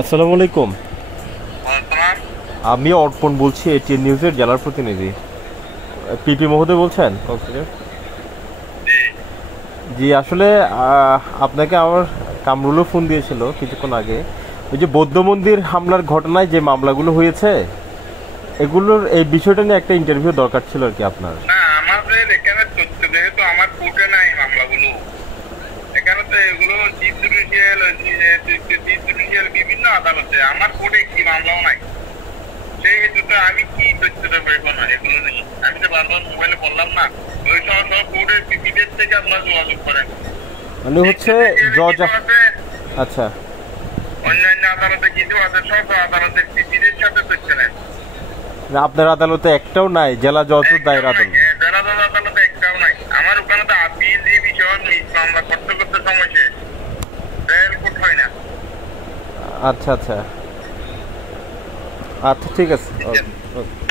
আসসালামু আলাইকুম। বর্তমান আমি অর্পণ বলছি, এটিএন নিউজের জেলার প্রতিনিধি। পিপি মহোদয় বলছেন কক্সবাজার? জি জি, আসলে আপনাকে আমার কামরুলও ফোন দিয়েছিল কিছুক্ষণ আগে। ওই যে বৌদ্ধ মন্দির হামলার ঘটনায় যে মামলাগুলো হয়েছে, এগুলোর এই বিষয়টা নিয়ে একটা ইন্টারভিউ দরকার ছিল আর কি আপনার। না, আমাদের এখানে তথ্য যেহেতু আমার কোর্টে নাই মামলাগুলো, এখানে তো এগুলো চিফ জুডিশিয়াল বিভিন্ন আদালতে, আমার কোর্টে একটি মামলাও নাই। সেই হেতুতে আমি কি তথ্যটা বের করবো এগুলো নেই। আমি তো বারবার মোবাইলে বললাম না, ওই সব সব কোর্টের পিপিদের থেকে আপনারা যোগাযোগ করেন। মানে হচ্ছে জজ। আচ্ছা। অন্যান্য আদালতে কিছু আছে, সব আদালতের পিপিদের সাথে তথ্য নেন। না, আপনার আদালতে একটাও নাই, জেলা জজ দায়ের আদালত? জেলা জজ আদালতে একটাও নাই। আমার ওখানে তো আপিল এই বিষয় মামলা করতে করতে সময় শেষ, ট্রায়াল কোর্ট হয় না। আচ্ছা আচ্ছা আচ্ছা, ঠিক আছে। ওকে ওকে।